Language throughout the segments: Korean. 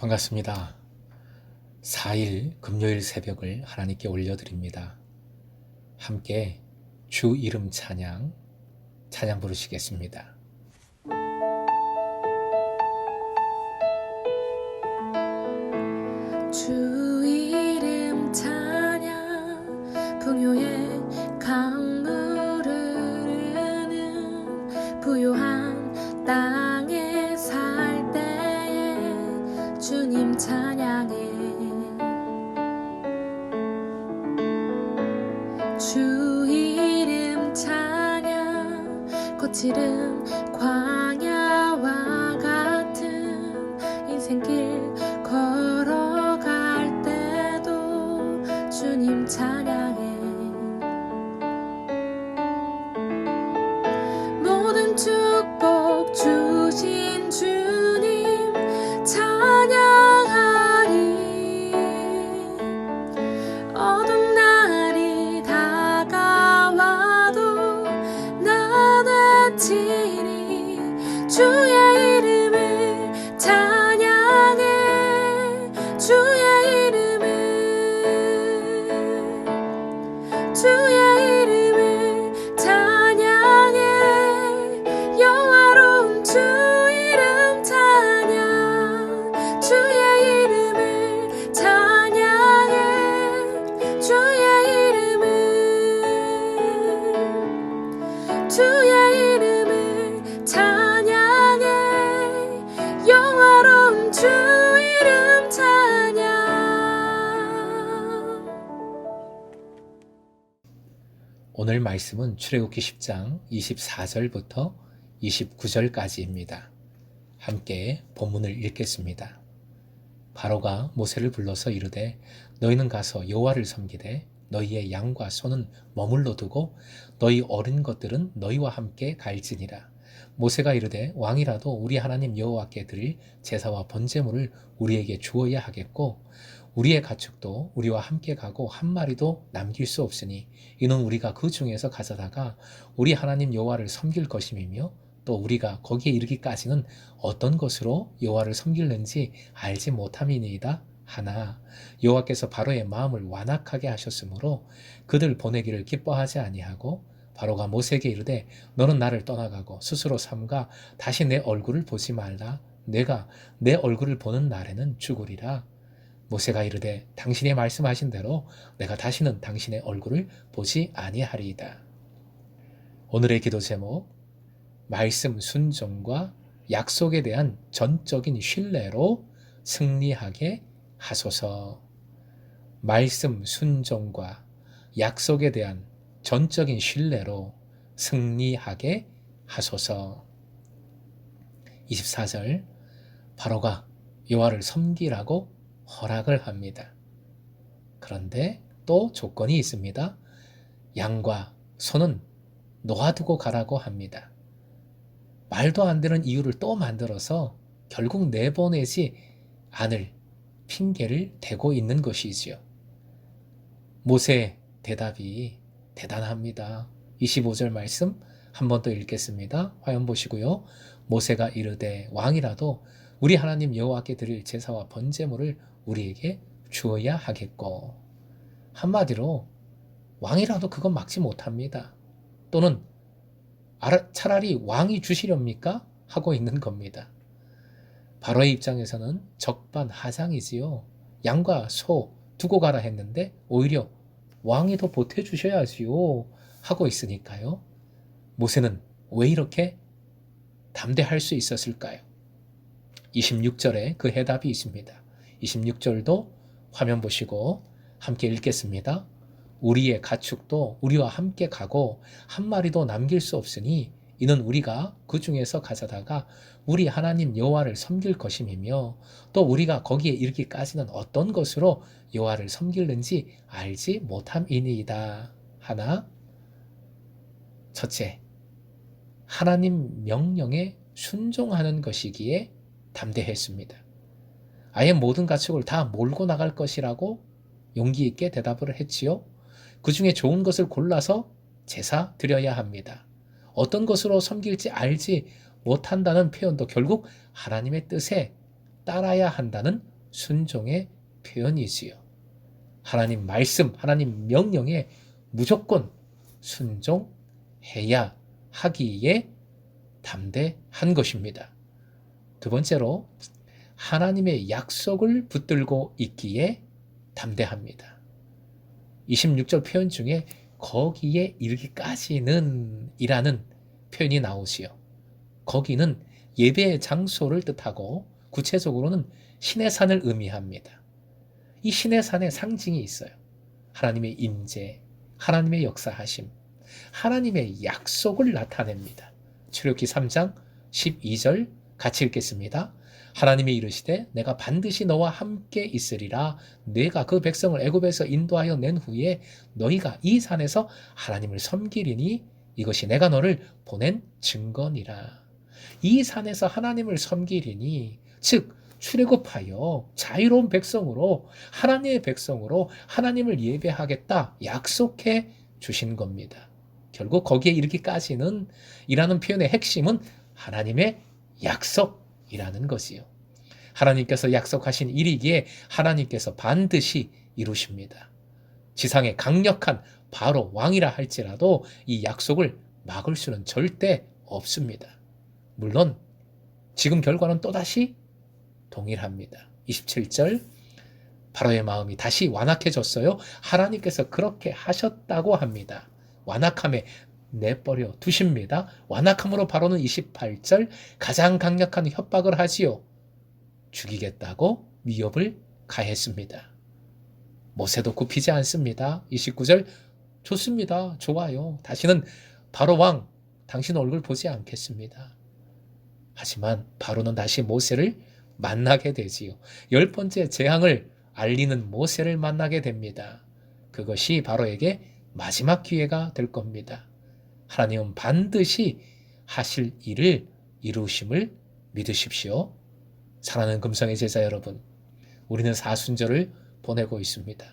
반갑습니다. 4일 금요일 새벽을 하나님께 올려드립니다. 함께 주 이름 찬양 부르시겠습니다. 주 이름 찬양 풍요의 강물을 흐르는 부요한 땅에 살 때에 주님 찬양해. 주 이름 찬양 거칠은 광야와 같은 인생길 걸어갈 때도 주님 찬양해. 모든 축복 주신 주님 찬양하리. 어두운 날이 다가와도 난 외치리. 주의 이름을 찬양해. 주의 이름을 찬양해. 영화로운 주 이름 찬양. 주의 이름을 찬양해. 주의 이름을 찬양해. 영화로운 주 이름 찬양. 오늘 말씀은 출애굽기 10장 24절부터 29절까지입니다. 함께 본문을 읽겠습니다. 바로가 모세를 불러서 이르되 너희는 가서 여호와를 섬기되 너희의 양과 소는 머물러 두고 너희 어린 것들은 너희와 함께 갈지니라. 모세가 이르되 왕이라도 우리 하나님 여호와께 드릴 제사와 번제물을 우리에게 주어야 하겠고 우리의 가축도 우리와 함께 가고 한 마리도 남길 수 없으니 이는 우리가 그 중에서 가져다가 우리 하나님 여호와를 섬길 것임이며 또 우리가 거기에 이르기까지는 어떤 것으로 여호와를 섬길는지 알지 못함이니이다 하나 여호와께서 바로의 마음을 완악하게 하셨으므로 그들 보내기를 기뻐하지 아니하고 바로가 모세에게 이르되 너는 나를 떠나가고 스스로 삼가 다시 내 얼굴을 보지 말라. 내가 내 얼굴을 보는 날에는 죽으리라. 모세가 이르되 당신이 말씀하신 대로 내가 다시는 당신의 얼굴을 보지 아니하리이다. 오늘의 기도 제목, 말씀 순종과 약속에 대한 전적인 신뢰로 승리하게 하소서. 말씀 순종과 약속에 대한 전적인 신뢰로 승리하게 하소서. 24절, 바로가 여호와를 섬기라고 허락을 합니다. 그런데 또 조건이 있습니다. 양과 소는 놓아두고 가라고 합니다. 말도 안 되는 이유를 또 만들어서 결국 내보내지 않을 핑계를 대고 있는 것이지요. 모세의 대답이 대단합니다. 25절 말씀 한 번 더 읽겠습니다. 화면 보시고요. 모세가 이르되 왕이라도 우리 하나님 여호와께 드릴 제사와 번제물을 우리에게 주어야 하겠고. 한마디로 왕이라도 그건 막지 못합니다. 또는 차라리 왕이 주시렵니까? 하고 있는 겁니다. 바로의 입장에서는 적반하장이지요. 양과 소 두고 가라 했는데 오히려 왕이 더 보태주셔야지요 하고 있으니까요. 모세는 왜 이렇게 담대할 수 있었을까요? 26절에 그 해답이 있습니다. 26절도 화면 보시고 함께 읽겠습니다. 우리의 가축도 우리와 함께 가고 한 마리도 남길 수 없으니 이는 우리가 그 중에서 가져다가 우리 하나님 여호와를 섬길 것임이며 또 우리가 거기에 이르기까지는 어떤 것으로 여호와를 섬길는지 알지 못함이니이다 하나, 첫째, 하나님 명령에 순종하는 것이기에 담대했습니다. 아예 모든 가축을 다 몰고 나갈 것이라고 용기 있게 대답을 했지요. 그 중에 좋은 것을 골라서 제사 드려야 합니다. 어떤 것으로 섬길지 알지 못한다는 표현도 결국 하나님의 뜻에 따라야 한다는 순종의 표현이지요. 하나님 말씀, 하나님 명령에 무조건 순종해야 하기에 담대한 것입니다. 두 번째로 하나님의 약속을 붙들고 있기에 담대합니다. 26절 표현 중에 거기에 이르기까지는 이라는 표현이 나오지요. 거기는 예배의 장소를 뜻하고 구체적으로는 신의 산을 의미합니다. 이 신의 산에 상징이 있어요. 하나님의 임재, 하나님의 역사하심, 하나님의 약속을 나타냅니다. 출애굽기 3장 12절 같이 읽겠습니다. 하나님이 이르시되 내가 반드시 너와 함께 있으리라. 내가 그 백성을 애굽에서 인도하여 낸 후에 너희가 이 산에서 하나님을 섬기리니 이것이 내가 너를 보낸 증거니라. 이 산에서 하나님을 섬기리니 즉 출애굽하여 자유로운 백성으로 하나님의 백성으로 하나님을 예배하겠다 약속해 주신 겁니다. 결국 거기에 이르기까지는 이라는 표현의 핵심은 하나님의 약속이라는 것이요. 하나님께서 약속하신 일이기에 하나님께서 반드시 이루십니다. 지상의 강력한 바로 왕이라 할지라도 이 약속을 막을 수는 절대 없습니다. 물론 지금 결과는 또다시 동일합니다. 27절 바로의 마음이 다시 완악해졌어요. 하나님께서 그렇게 하셨다고 합니다. 완악함에 내버려 두십니다. 완악함으로 바로는 28절 가장 강력한 협박을 하지요. 죽이겠다고 위협을 가했습니다. 모세도 굽히지 않습니다. 29절 좋습니다. 좋아요. 다시는 바로 왕 당신 얼굴 보지 않겠습니다. 하지만 바로는 다시 모세를 만나게 되지요. 10번째 재앙을 알리는 모세를 만나게 됩니다. 그것이 바로에게 마지막 기회가 될 겁니다. 하나님은 반드시 하실 일을 이루심을 믿으십시오. 사랑하는 금성의 제자 여러분, 우리는 사순절을 보내고 있습니다.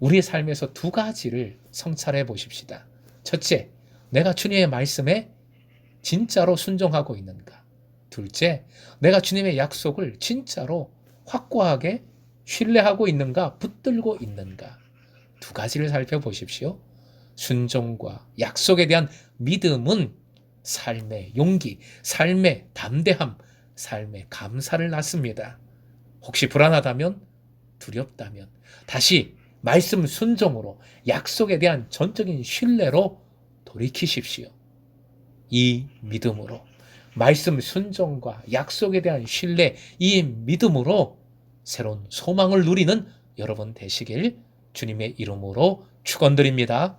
우리의 삶에서 두 가지를 성찰해 보십시다. 첫째, 내가 주님의 말씀에 진짜로 순종하고 있는가? 둘째, 내가 주님의 약속을 진짜로 확고하게 신뢰하고 있는가, 붙들고 있는가? 두 가지를 살펴보십시오. 순종과 약속에 대한 믿음은 삶의 용기, 삶의 담대함, 삶의 감사를 낳습니다. 혹시 불안하다면, 두렵다면 다시 말씀 순종으로 약속에 대한 전적인 신뢰로 돌이키십시오. 이 믿음으로 말씀 순종과 약속에 대한 신뢰, 이 믿음으로 새로운 소망을 누리는 여러분 되시길 주님의 이름으로 축원드립니다.